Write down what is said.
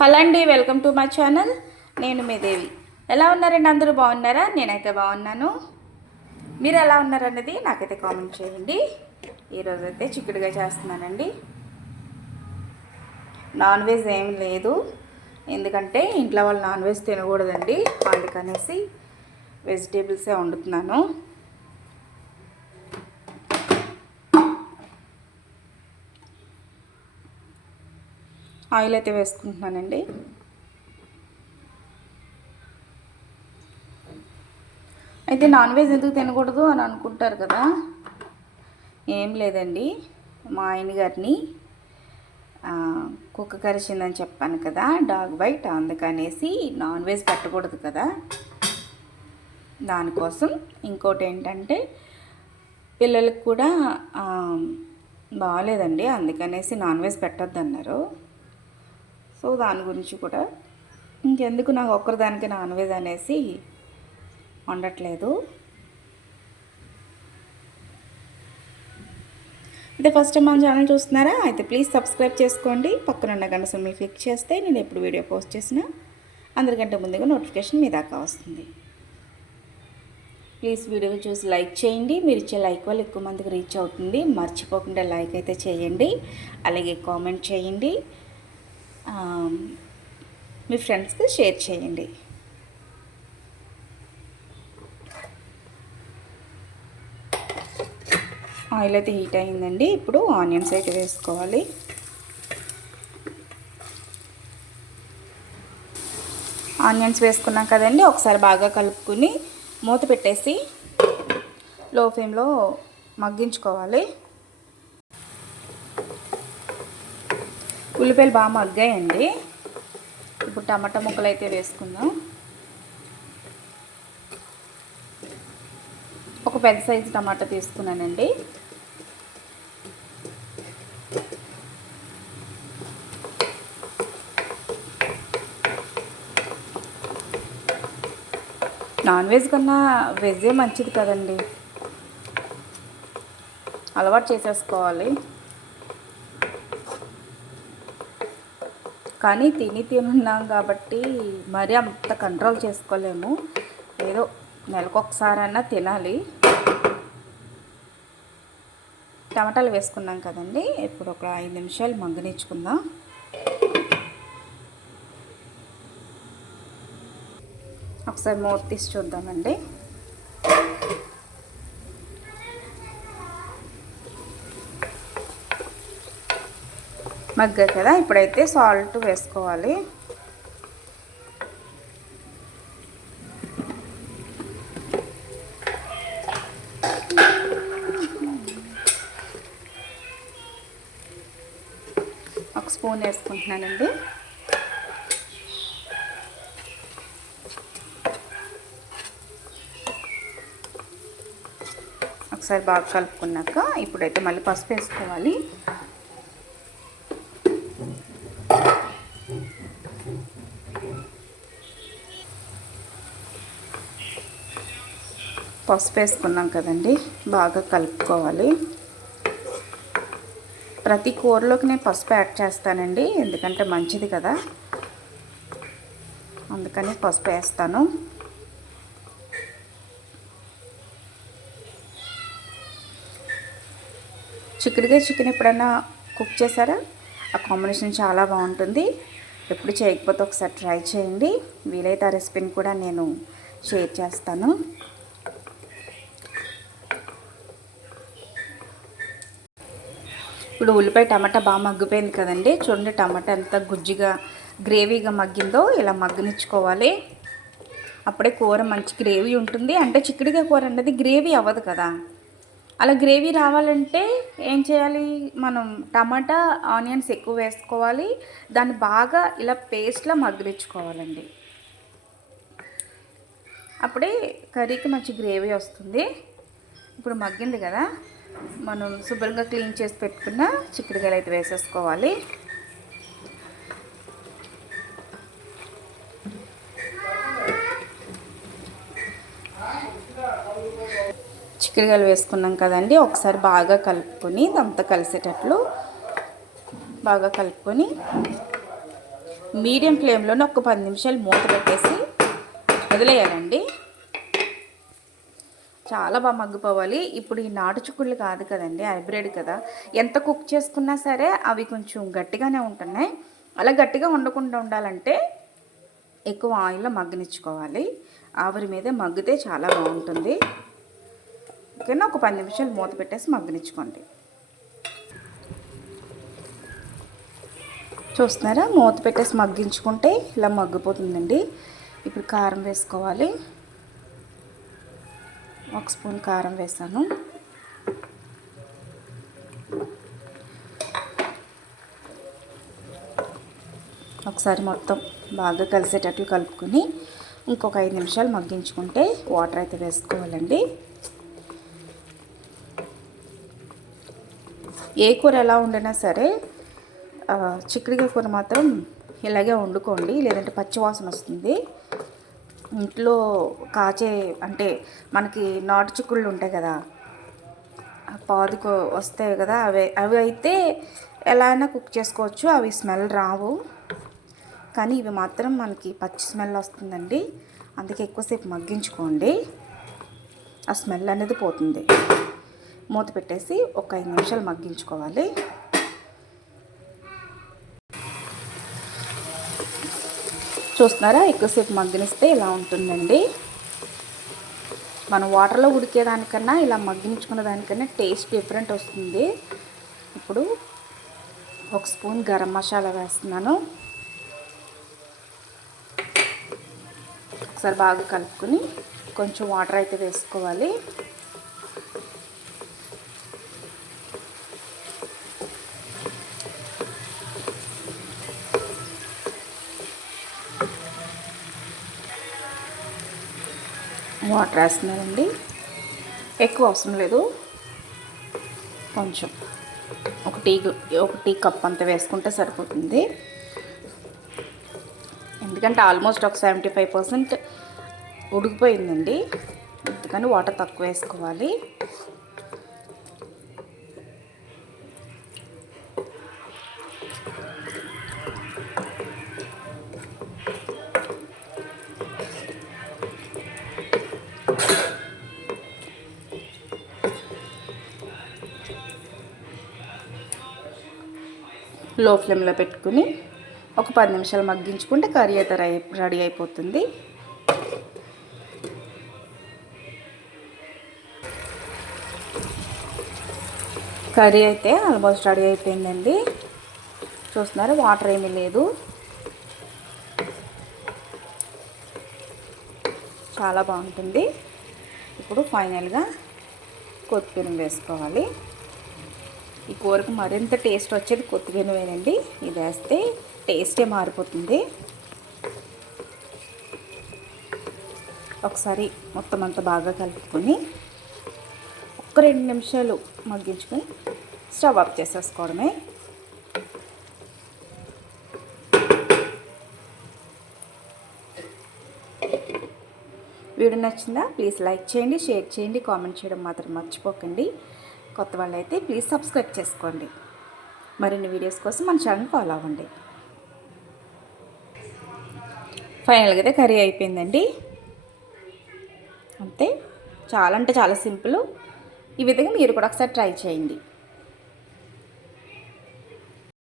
Hello అండి, welcome to my channel. నేను మీ దేవి. ఎలా ఉన్నారండి? అందరూ బాగున్నారా? నేనైతే బాగున్నాను. మీరు ఎలా ఉన్నారన్నది నాకైతే కామెంట్ చేయండి. ఈరోజైతే చిక్కుడుగా చేస్తున్నానండి. నాన్ వెజ్ ఏం లేదు, ఎందుకంటే ఇంట్లో వాళ్ళు నాన్ వెజ్ తినకూడదండి. అందుకనేసి వెజిటేబుల్సే వండుతున్నాను. ఆయిల్ అయితే వేసుకుంటున్నానండి. అయితే నాన్ వెజ్ ఎందుకు తినకూడదు అని అనుకుంటారు కదా. ఏం లేదండి, మా ఆయన గారిని కుక్క కరిచిందని చెప్పాను కదా, డాగ్ బైట్. అందుకనేసి నాన్ వెజ్ పెట్టకూడదు కదా, దానికోసం. ఇంకోటి ఏంటంటే పిల్లలకు కూడా బాగాలేదండి, అందుకనేసి నాన్ వెజ్ పెట్టొద్దు అన్నారు. సో దాని గురించి కూడా ఇంకెందుకు నాకు ఒక్కరిదానికి నాన్ వెజ్ అనేసి వండట్లేదు. అయితే ఫస్ట్ టైం మన ఛానల్ చూస్తున్నారా? అయితే ప్లీజ్ సబ్స్క్రైబ్ చేసుకోండి. పక్కన ఉన్న గంట సింబల్ క్లిక్ చేస్తే నేను ఎప్పుడు వీడియో పోస్ట్ చేసినా అందరికంటే ముందుగా నోటిఫికేషన్ మీ దాకా వస్తుంది. ప్లీజ్ వీడియో చూసి లైక్ చేయండి. మీరు ఇచ్చే లైక్ వల్ల ఎక్కువ మందికి రీచ్ అవుతుంది. మర్చిపోకుండా లైక్ అయితే చేయండి, అలాగే కామెంట్ చేయండి, మీ ఫ్రెండ్స్కి షేర్ చేయండి. ఆయిల్ అయితే హీట్ అయిందండి. ఇప్పుడు ఆనియన్స్ అయితే వేసుకోవాలి. ఆనియన్స్ వేసుకున్నాం కదండి, ఒకసారి బాగా కలుపుకుని మూత పెట్టేసి లో ఫ్లేమ్లో మగ్గించుకోవాలి. ఉల్లిపాయలు బాగా మగ్గాయండి. ఇప్పుడు టమాటా ముక్కలు అయితే వేసుకుందాం. ఒక పెద్ద సైజు టమాటా తీసుకున్నానండి. నాన్ వెజ్ కన్నా వెజ్జే మంచిది కదండి, అలవాటు చేసేసుకోవాలి. కానీ తినున్నాం కాబట్టి మరీ అంత కంట్రోల్ చేసుకోలేము. ఏదో నెలకొకసారైనా తినాలి. టమాటాలు వేసుకున్నాం కదండి, ఇప్పుడు ఒక 5 నిమిషాలు మగ్గనిచ్చుకుందాం. ఒకసారి మూత తీసి చూద్దామండి. మగ్గా కదా, ఇప్పుడైతే సాల్ట్ వేసుకోవాలి. ఒక స్పూన్ వేసుకుంటున్నానండి. ఒకసారి బాగా కలుపుకున్నాక ఇప్పుడైతే మళ్ళీ పసుపు వేసుకోవాలి. పసుపు వేసుకున్నాం కదండి, బాగా కలుపుకోవాలి. ప్రతి కూరలోకి నేను పసుపు యాడ్ చేస్తానండి, ఎందుకంటే మంచిది కదా, అందుకని పసుపు వేస్తాను. చిక్కుడుగా చికెన్ ఎప్పుడైనా కుక్ చేశారా? ఆ కాంబినేషన్ చాలా బాగుంటుంది. ఎప్పుడు చేయకపోతే ఒకసారి ట్రై చేయండి. వీలైతే ఆ రెసిపీని కూడా నేను షేర్ చేస్తాను. ఇప్పుడు ఉల్లిపాయ టమాటా బాగా మగ్గిపోయింది కదండి. చూడండి టమాటా ఎంత గుజ్జిగా గ్రేవీగా మగ్గిందో. ఇలా మగ్గనిచ్చుకోవాలి, అప్పుడే కూర మంచి గ్రేవీ ఉంటుంది. అంటే చిక్కుడుగా కూర అనేది గ్రేవీ అవ్వదు కదా. అలా గ్రేవీ రావాలంటే ఏం చేయాలి, మనం టమాటా ఆనియన్స్ ఎక్కువ వేసుకోవాలి, దాన్ని బాగా ఇలా పేస్ట్లా మగ్గనిచ్చుకోవాలండి. అప్పుడే కర్రీకి మంచి గ్రేవీ వస్తుంది. ఇప్పుడు మగ్గింది కదా, మనం శుభ్రంగా క్లీన్ చేసి పెట్టుకున్న చిక్కుడుకాయలు అయితే వేసేసుకోవాలి. చిక్కుడుకాయలు వేసుకున్నాం కదండి, ఒకసారి బాగా కలుపుకొని అంతా కలిసేటట్లు బాగా కలుపుకొని మీడియం ఫ్లేమ్లోనే ఒక 10 నిమిషాలు మూత పెట్టేసి వదిలేయాలండి. చాలా బాగా మగ్గిపోవాలి. ఇప్పుడు ఈ నాటు చిక్కుళ్ళు కాదు కదండి, హైబ్రిడ్ కదా, ఎంత కుక్ చేసుకున్నా సరే అవి కొంచెం గట్టిగానే ఉంటున్నాయి. అలా గట్టిగా ఉండకుండా ఉండాలంటే ఎక్కువ ఆయిల్లో మగ్గనిచ్చుకోవాలి. ఆవిరి మీదే మగ్గితే చాలా బాగుంటుంది. ఓకేనా, ఒక 10 నిమిషాలు మూత పెట్టేసి మగ్గనిచ్చుకోండి. చూస్తున్నారా, మూత పెట్టేసి మగ్గించుకుంటే ఇలా మగ్గిపోతుందండి. ఇప్పుడు కారం వేసుకోవాలి. 1 స్పూన్ కారం వేసాను. ఒకసారి మొత్తం బాగా కలిసేటట్లు కలుపుకొని ఇంకొక 5 నిమిషాలు మగ్గించుకుంటే వాటర్ అయితే వేసుకోవాలండి. ఏ కూర ఎలా వండినా సరే చిక్కుడుకాయ కూర మాత్రం ఇలాగే వండుకోండి, లేదంటే పచ్చివాసన వస్తుంది. ఇంట్లో కాచే అంటే మనకి నాటు చిక్కుళ్ళు ఉంటాయి కదా, పాదుకు వస్తాయి కదా, అవి అయితే ఎలా అయినా కుక్ చేసుకోవచ్చు, అవి స్మెల్ రావు. కానీ ఇవి మాత్రం మనకి పచ్చి స్మెల్ వస్తుందండి. అందుకే ఎక్కువసేపు మగ్గించుకోండి, ఆ స్మెల్ అనేది పోతుంది. మూత పెట్టేసి ఒక 5 నిమిషాలు మగ్గించుకోవాలి. చూస్తున్నారా, ఎక్కువసేపు మగ్గనిస్తే ఇలా ఉంటుందండి. మనం వాటర్లో ఉడికేదానికన్నా ఇలా మగ్గించుకునే దానికన్నా టేస్ట్ డిఫరెంట్ వస్తుంది. ఇప్పుడు 1 స్పూన్ గరం మసాలా వేస్తున్నాను. ఒకసారి బాగా కలుపుకొని కొంచెం వాటర్ అయితే వేసుకోవాలి. వాటర్ వేస్తున్నానండి, ఎక్కువ అవసరం లేదు, కొంచెం ఒక టీ కప్ అంత వేసుకుంటే సరిపోతుంది. ఎందుకంటే ఆల్మోస్ట్ ఒక 75% ఉడికిపోయిందండి, అందుకని వాటర్ తక్కువ వేసుకోవాలి. లో ఫ్లేమ్లో పెట్టుకుని ఒక 10 నిమిషాలు మగ్గించుకుంటే కర్రీ అయితే రెడీ అయిపోతుంది. కర్రీ అయితే ఆల్మోస్ట్ రెడీ అయిపోయిందండి. చూస్తున్నారు, వాటర్ ఏమీ లేదు, చాలా బాగుంటుంది. ఇప్పుడు ఫైనల్గా కొత్తిమీర వేసుకోవాలి. ఈ కూరకు మరింత టేస్ట్ వచ్చేది కొత్తిమీర వేయండి, ఇది వేస్తే టేస్టే మారిపోతుంది. ఒకసారి మొత్తం అంతా బాగా కలుపుకొని ఒక 2 నిమిషాలు మగ్గించుకొని స్టవ్ ఆఫ్ చేసేసుకోవడమే. వీడియో నచ్చిందా? ప్లీజ్ లైక్ చేయండి, షేర్ చేయండి, కామెంట్ చేయడం మాత్రం మర్చిపోకండి. కొత్త వాళ్ళు అయితే ప్లీజ్ సబ్స్క్రైబ్ చేసుకోండి. మరిన్ని వీడియోస్ కోసం మన ఛానల్ ఫాలో అవ్వండి. ఫైనల్గా అయితే కర్రీ అయిపోయిందండి. అంతే, చాలా అంటే చాలా సింపుల్. ఈ విధంగా మీరు కూడా ఒకసారి ట్రై చేయండి.